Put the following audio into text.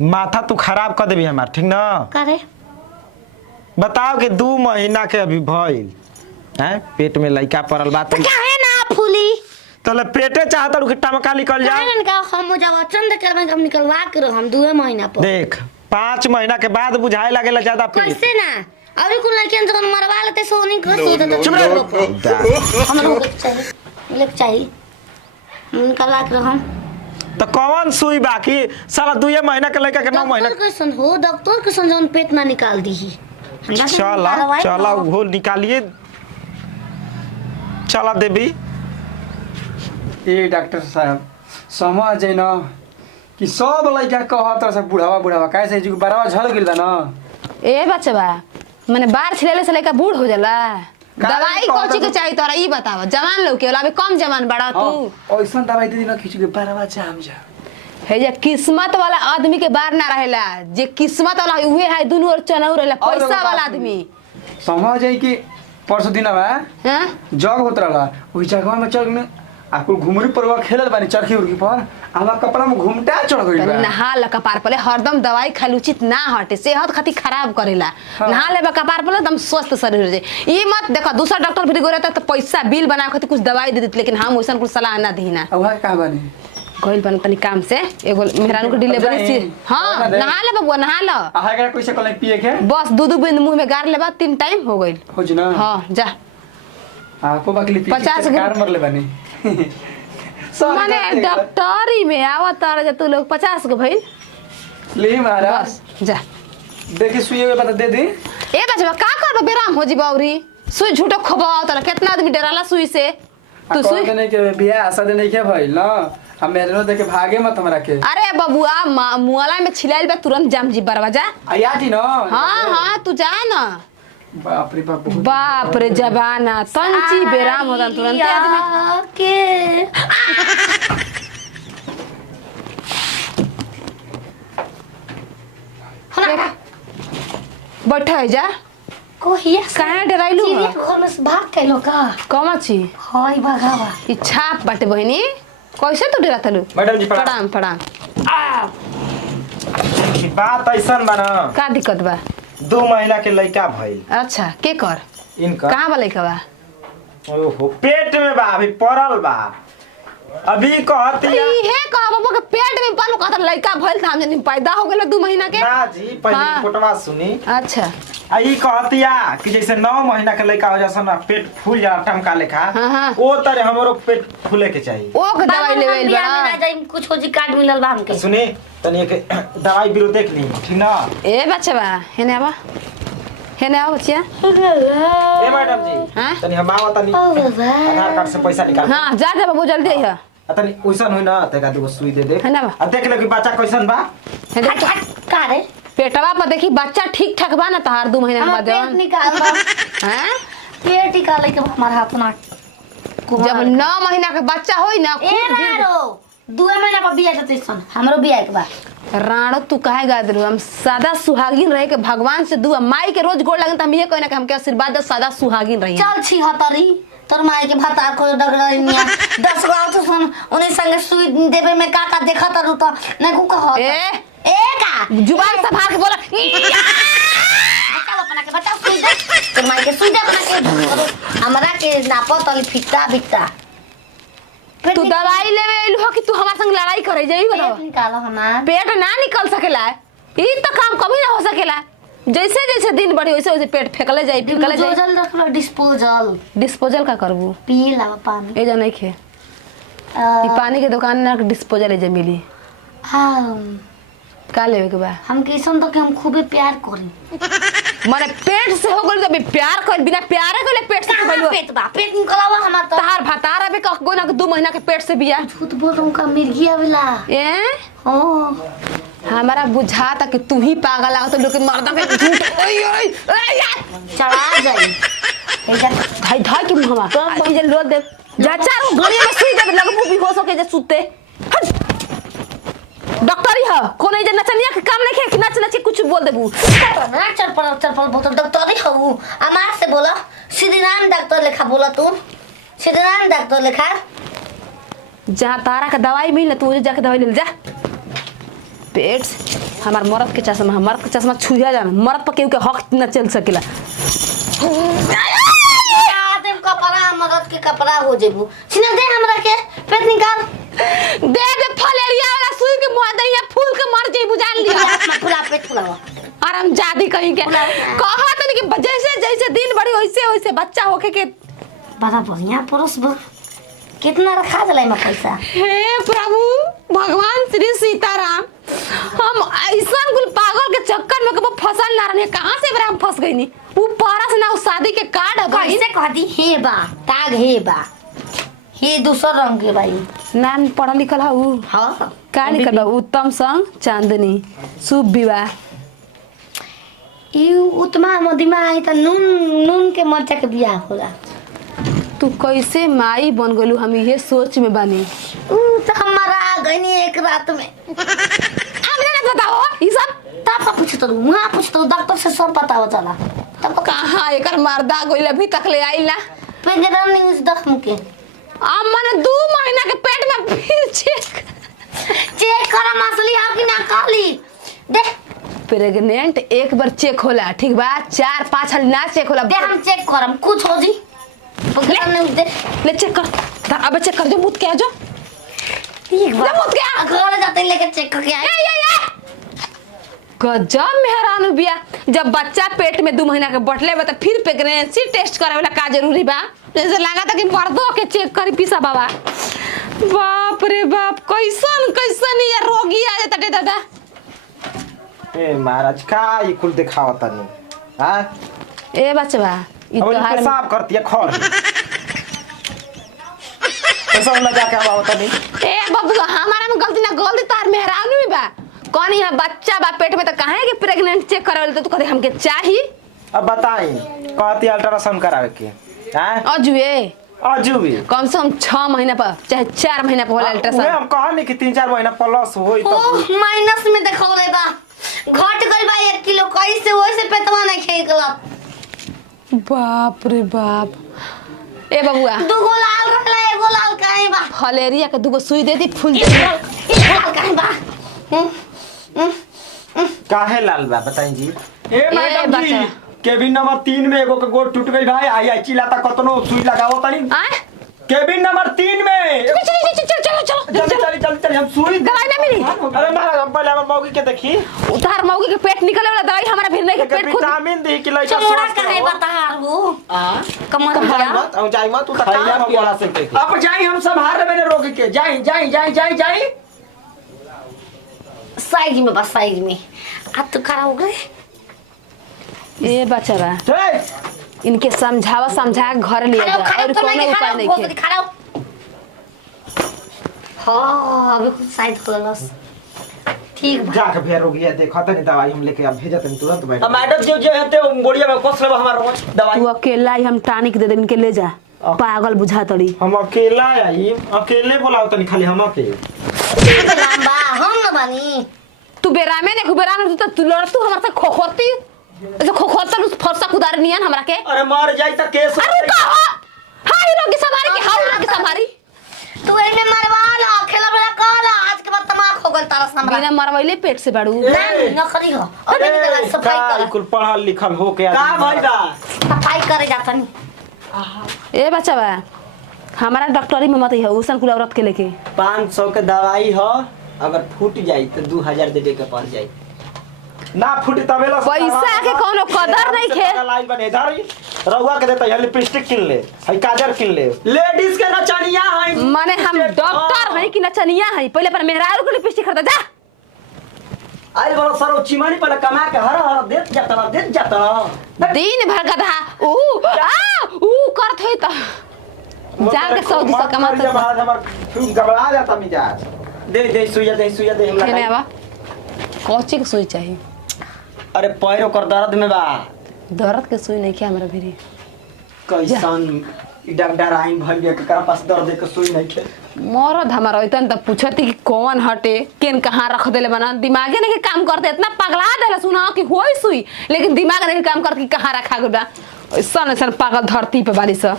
माथा तू खराब कर देबी हमार, ठीक ना? करे बताओ कि 2 महीना के अभी भइल हैं, पेट में लइका पड़ल बा तो क्या है ना फूली तले पेटे चाहत रु कि टमका निकल जा। कहन का हम जब चंद करबे हम निकलवा के हम 2 महीना पर देख 5 महीना के बाद बुझाए लागेला ज्यादा पेट। कैसे ना अभी कुल लड़कियन जन मरवा लेते सोनी को सो देते। चुप रह। हम लोग चाहिए लेक चाहिए निकलवा के हम तो कौन सुई बाकी साला 2 महीना के लइका के 9 महीना डॉक्टर कैसन हो डॉक्टर कैसन जन पेट ना निकाल दी चला चला वो निकालिए चला देवी। ए डॉक्टर साहब समझ जाए ना कि सब लड़का कहत से बुढ़ावा बुढ़ावा कैसे जो बराबर झड़ गेल बा ना। ए बच्चा मैंने बार छिलेले से लइका बूढ़ हो जाला। दवाई कोची के चाहिए तोरा ई बताव। जवान लोग के अभी कम जवान बड़ा तू ऐसा दवाई दे ना खींच के बराबर जाम जा हे जे किस्मत वाला आदमी के बार ना रहेला, जे किस्मत वाला उहे है दुनु और चनौ रहेला पैसा वाला आदमी। समझ जाए कि परसों दिन बा हां जग होत रहला ओई जगह में चल में आकुल घुमरी परवा खेलल बानी चरखी उरकी पर आमा कपड़ा में घुमटा चढ़ गइल बा। नहा ल कपार पले हरदम दवाई खाली उचित ना हटे सेहत खातिर खराब करेला। नहा लेबा कपार पले एकदम स्वस्थ शरीर हो जाए। ई मत देखा दूसरा डॉक्टर भी गोरे तो पैसा बिल बना खातिर कुछ दवाई दे देत लेकिन हम ओइसन कुछ सलाह ना दी ना। वहां का बानी गइल बन तनी काम से एगो मेहरान को डिलीवरी सी। हां नहा ले बबुआ नहा ल आहा के कैसे कल पिए के बस दूध बिंद मुंह में गार लेबा 3 टाइम हो गइल हो जी ना। हां जा आपको बाकी 50 कार मर ले बानी माने डॉक्टरी में आवत रह तू लोग 50 को भइल ले मारा बस जा देखी सुई में बता दे दी। ए बचवा का करबो बेराम हो जी बाउरी सुई झूठो खबाव तला कितना आदमी डराला सुई से तू सुई देने के बियाह शादी नहीं के भइल ना हम मेरे देखे भागे मत हमरा के। अरे बबुआ मुआला में छिलाइल बा तुरंत जाम जी बरवाजा आयाटी ना। हां हां तू जा ना। बाप रे बाप बहुत बाप रे जबाना तंची बेराम होता तुरंत आदमी के बैठा है जा कोहिया काहे डराइलू चिड़िया घर में से भाग के लोका कमा छी हाय भगावा ई छाप बाटे बहिनी कैसे तू डरा तलू। मैडम जी प्रणाम प्रणाम। बात ऐसन बा ना का दिक्कत बा 2 महीना के लइका भइल। अच्छा के कर इनका कहां वाले का बा ओहो पेट में बा अभी पड़ल बा अभी कहती इहे कह बाबू के पेट में पालो कहत लइका भइल था हम जनी पैदा हो गेल 2 महीना के ना जी पहले हाँ। रिपोर्टवा सुनी। अच्छा आ ई कहतिया कि जैसे 9 महीना के लइका हो जासन ना पेट फूल जा टमका लेखा हाँ। ओ तरह हमरो पेट फूले के चाहिए। ओ के दवाई लेवेल बा ना जाई कुछ हो जी कार्ड मिलल बा हमके सुनी तनी एक दवाई बिरो देख ली ठीक ना। ए बच्चा बा हेने आवा हेने आओ बच्चिया ए मैडम जी हाँ? तनी हम आवा तनी आधार कार्ड से पैसा निकाल हां जा जा बाबू जल्दी आ तनी ओइसन होई ना तका दूगो सुई दे दे है ना बा? आ देख ले कि बच्चा कैसन बा। हे देख का रे पेटवा पर देखी बच्चा ठीक ठाक बा ना तहार 2 महीना के हम बाद पेट जवान निकाल बा हैं पेट निकाले के हमार हाथ ना जब 9 महीना के बच्चा होई ना ए मारो 2 महीना पर बियाह जते सन हमरो बियाह के बा राणो तू काहे गा दरू हम सादा सुहागिन रहे के भगवान से दुआ माई के रोज गोड़ लगन त हम ये कहना कि हमके आशीर्वाद दे सादा सुहागिन रही चल छी हतरी तोर माई के भाता को डगरनिया 10 गो तो सुन उन्हें संगे सुई देवे में का देखत रु तो नहीं को कह ए का जुबान से भाग बोला बचाओ अपना के बचाओ सुई दे तोर माई के सुई दे अपना के हमरा के नापो तली फिक्ता बिकता तू दवाई लेवे एलु हो कि तू हमार संग लड़ाई करे जाई बताओ। पेट निकालो हमार पेट ना निकल सकेला ई तो काम कभी ना हो सकेला जैसे जैसे दिन बढ़ी वैसे वैसे पेट फेंकले जाई डिस्पोजल रख लो डिस्पोजल डिस्पोजल का करबू पिए ला पानी ए जा नहीं खे ई पानी के दुकान ना डिस्पोजल जे मिली हां का लेवे के बा हम कैसन तो कि हम खूबे प्यार करी माने पेट से हो गइल जब प्यार कर बिना प्यारे कइले पेट से कहाँ कइलो पेट बा पेट निकलावा हमार तो तहार भतार अबे कह गो ना 2 महीना के पेट से बिया झूठ बोल रहा हूँ का मिर्गी आवेला ए ओ हमारा बुझाता कि तू ही पागल आ तो लोग मर्दा के झूठ ओय ओय चढ़ा जाई एजा धाई धाई के मुहमा ई जे लो दे जा चारो घड़ी में सुई दे लगबू भी हो सके जे सुते डॉक्टर ही ह कोन ई जे नचनिया के काम नहीं के नच नच कुछ बोल देबू ना चरपल बोतल डॉक्टर ही हूँ अमार से बोला श्रीराम डॉक्टर लेखा बोला तू श्रीराम डॉक्टर लेखा जहाँ तारा का दवाई मिल तू जाके दवाई ले जा पेट हमार मर्द के चश्मा मर्द के चश्मा छुआ जाना मर्द पर केहू के हक न चल सकेला। आदम कपड़ा मरद के कपड़ा हो जेबू सिना दे हमरा के पेट निकाल दे दे फलेरिया वाला सुई के मुंह दे या फूल के मर जेबू जान लिया। अपना पूरा पेट फुलावा आराम जादी कहीं के कहा तनी कि जैसे जैसे दिन बड़ी वैसे वैसे बच्चा होके के बड़ा बढ़िया पुरुष बा कितना रखा जलाई में पैसा। हे प्रभु भगवान श्री सीताराम हम ऐसा कुल पागल के चक्कर में कब फसल ना रहने कहां से हम फंस गई नी वो पारस ना उस शादी के कार्ड है भाई कैसे कहती हे बा ताग हे बा हे दूसर रंग के भाई नाम पढ़ा लिखल है ऊ हां का लिखल बा उत्तम संग चांदनी शुभ विवाह यू उतमा मदिमा आई त नून नून के मरचा के बियाह होला। तू कैसे माई बन गलू हम ये सोच में बानी। ऊ त हमारा गनी एक रात में हमने ना बताओ ये सब तब का पूछतो वहां पूछतो डॉक्टर से सब बताओ चला तब कहां एकर मर्दा गोइल अभी तक ले आइल ना पेंजरा न्यूज़ दखम के मैंने 2 महीना के पेट में फिर चेक करा मसली है कि ना काली दे प्रेग्नेंट एक बार चेक होला ठीक बा 4-5 हल ना चेक होला दे हम चेक करम कुछ हो जी पेंजरा न्यूज़ दे ले चेक कर अब चेक कर जो मुत के आ जो ठीक बा ले मुत के आ घर जाते लेके चेक करके आए गजब मेहरानू बिया जब बच्चा पेट में 2 महीना के बटले बा त फिर प्रेगनेंसी टेस्ट करे वाला का जरूरी बा जैसे लगा था कि मर्दों के चेक करी पीसा बाबा बाप रे बाप कैसन कैसन ये रोगी आ जाता दादा। ए महाराज का ये कुल दिखावा तनी हां ए बचवा ई अब तोहार पेशाब करती है खर ऐसा ना जाके आवा तनी ए बबुआ हमारा में गलती ना गलती तार मेहरानू ही बा कौन यहाँ बच्चा बा पेट में तो काहे के प्रेग्नेंट चेक करावे तो कहते हमके चाहिए। अब बताई कहती अल्ट्रासाउंड करावे के हां अजुए अजुबी कम से कम 6 महीना पर चाहे 4 महीना पर होला उहे अल्ट्रासाउंड हम कहनी कि 3-4 महीना प्लस होई ओ तो माइनस में दिखावले बा घट गइल बा 1 किलो कैसे वैसे पेटवा नहीं खेकला। बाप रे बाप ए बबुआ दुगो लाल रहला एगो लाल काहे बा फलेरिया के 2 सुई दे दी फूल एक लाल काहे बा काहे लाल बा बताई जी। ए मैडम जी बच्चा। केबिन नंबर 3 में एगो के गोड़ टूट गई भाई आई चिल्लाता कतनो सुई लगाओ तनी आए केबिन नंबर 3 में चलो चल हम सुई दवाई ना मिली अरे महाराज हम पहले हमर मौगी के देखी उतार मौगी के पेट निकले वाला दवाई हमारा भी नहीं के के पेट खुद विटामिन दी कि लइका चमड़ा स्वस्थ काहे रहो। बता हो कमर जाई दिया मत औ जाई मत तू त खैला हम बोला सकते की अब जाई हम सब हार मैंने रोक के जाई साइज में बस साइज में अब तो खड़ा हो गए। ए बच्चा बा ए इनके समझा घर ले जा और कोनो उपाय नहीं के खड़ा हो हां अभी कुछ साइड खोलस ठीक बा जाके फेर रोगी है देखा तनी दवाई हम लेके अब भेजत नहीं तुरंत बैठ मैडम जो हते गोड़िया में कस लेबा हमार दवाई तू अकेला ही हम टानिक दे दे इनके ले जा पागल बुझा तड़ी हम अकेला आई अकेले बोलाओ तनी खाली हम के लंबा हम न बानी तू बेरामे ने बेरामे तू लड़ तू हमरा से खोखोरती ऐसे खोखोरता उस फरसा कुदार नियन हमरा के अरे मार जाई त केस अरे कहा हाय रोगी सवारी की हाउ रोगी सवारी तू एमे मरवा ला खेला बड़ा काला आज के बाद तमाक हो गल तारा हमरा बिना मरवैले पेट से बाड़ू नहीं न करी हो अरे की सफाई का कर कुल पढ़ल लिखल हो के का भाई बा सफाई करे जाता नहीं ए बच्चा बा हमारा डॉक्टरी में मत है उसन कुल औरत के लेके 500 के दवाई हो अगर फूट जाई तो 2000 देवे के पड़ जाई ना फूटी तबेला पैसा के कोनो कदर नहीं खे लाई बने इधर रहुआ के देता है लिपस्टिक किन ले है काजल किन ले लेडीज के नचनिया है माने हम डॉक्टर है कि नचनिया है पहले पर मेहरारू के लिपस्टिक खरीदा जा आई बड़ा सरो चिमानी पर कमा के हर देत जाता दिन भर गधा ऊ करत है त जाके 100-200 कमात है महाराज हमार घबरा जाता मिजाज दे सुइया दे हम खेने लगाई आवा कोची के सुई चाहिए अरे पैर ओकर दर्द में बा दर्द के सुई नहीं क्या हमरा भिरी कैसन ई डॉक्टर आई भइल केकरा पास दर्द के सुई नहीं खे मरद हमारा इतन त पूछती कि कौन हटे केन कहाँ रख देले बना दिमागे नहीं काम करते इतना पगला देला सुना कि होई सुई लेकिन दिमाग नहीं काम करते कि कहाँ रखा गया ऐसा पागल धरती पे बाली सा।